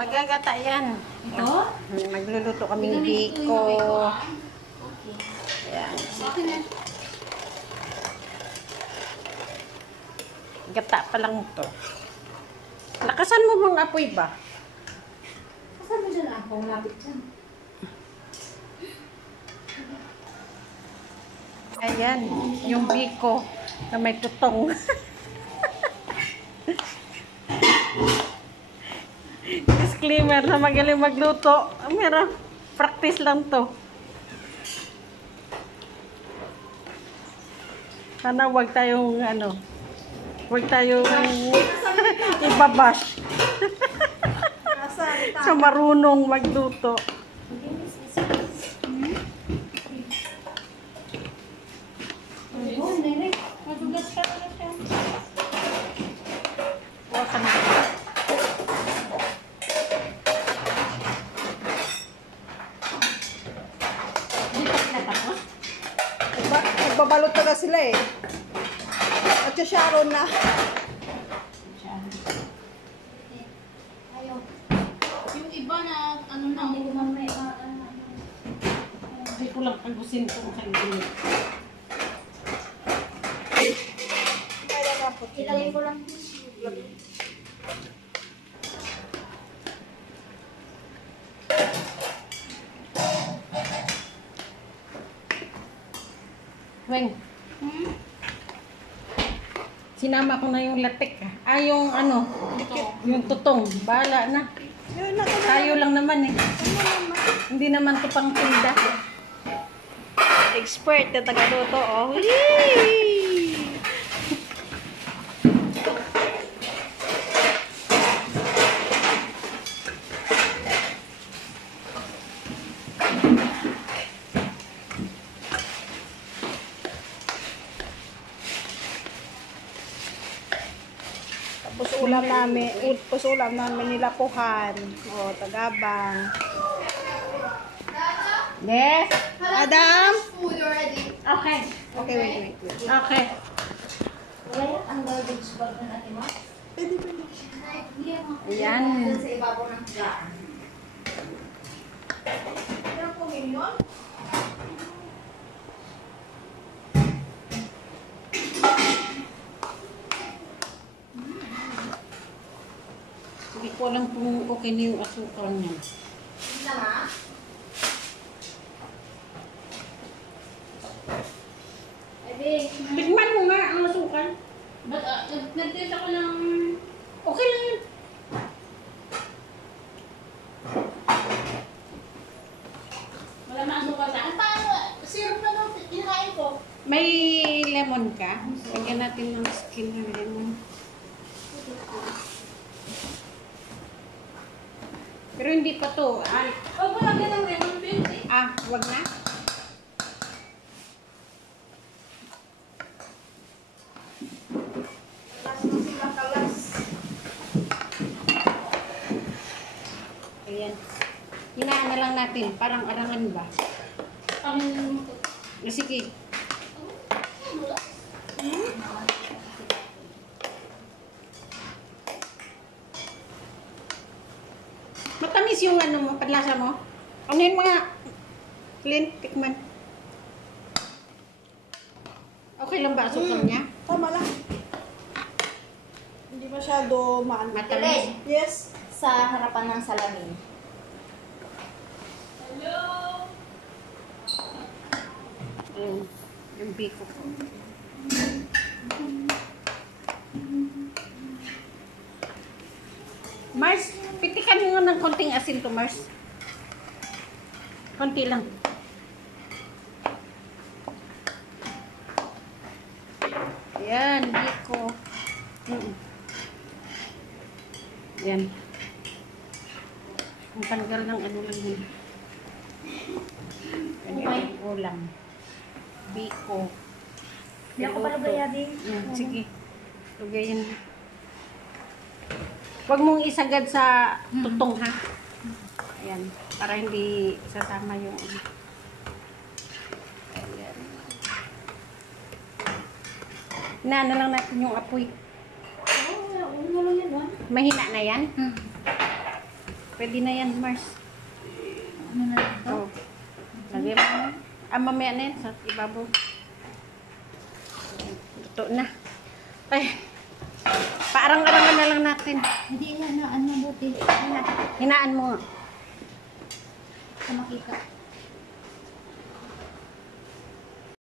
Magagata yan. Ito? Magluluto kaming biko. Ayan. Gata pa lang to. Lakasan mo bang apoy ba? Saan mo dyan ako? Lapit dyan. Ayan, yung biko na may tutong. Disclaimer na magaling magluto. Meron, practice lang to. Sana wag tayong wag tayong ibabash. Sa marunong magluto. Nagbabalot na sila eh. At yung Sharon na. Ayaw. Yung iba na, ano na, hindi ko man may, Hindi ko lang tagusin kung kayo. ilagay ko lang. Weng. Sinama ko na yung latik. Yung yung tutong. Bahala na. Tayo lang naman eh. Hindi naman to pang tinda. Expert na taga-luto, oh. Yee! Tapos ulam namin nilapuhan. O, tagabang. Yes. Adam? Food already. Okay. Okay, wait. Okay. Wala ang garbage bag na natin mo? Pwede. Ayan. Sa ibabaw ng higaan. Pero po milyon? Hindi ko alam kung okay na yung asukal niya. Hindi naman. Tikman mo nga ang asukal. But, nag-taste ako ng... Okay lang yun. Wala maasukal sa akin. Paano? Syrup na daw kinakain ko. May lemon ka? Lagyan natin ng skin ng lemon. Pero hindi pa to. Huwag mo lagyan ng lemon, baby. Wag na. Ayan. Hinaan na lang natin. Parang arangan ba? Sige. Matamis yung mo, panlasa mo. Ano yun mga Clint, tikman. Okay lang ba asukal niya? Tama lang. Hindi masyado Matamis. Yes. Sa harapan ng salamin. Yung biko ko. Mars, pitikan mo nga ng konting asin to, Mars. Konti lang. Ayan, biko. Ayan. Ang tanggal ng ano lang yun. Ganyan yung ulam. Biko. Hindi ako pala bayabing. Sige. Lugayin. Huwag mong isagad sa tutong ha. Ayan. Para hindi sasama yung ayan. Inaano lang natin yung apoy. Ano lang yan, ha? Mahina na yan. Pwede na yan, Mars. Ano na lang to? Oh. Lagay mo na. Mamaya na yan sa ibabaw. Luto na. Ay, paarang-arangan na lang natin. Hindi, yan na. Ano buti? Hinaan mo nga. Sa makita.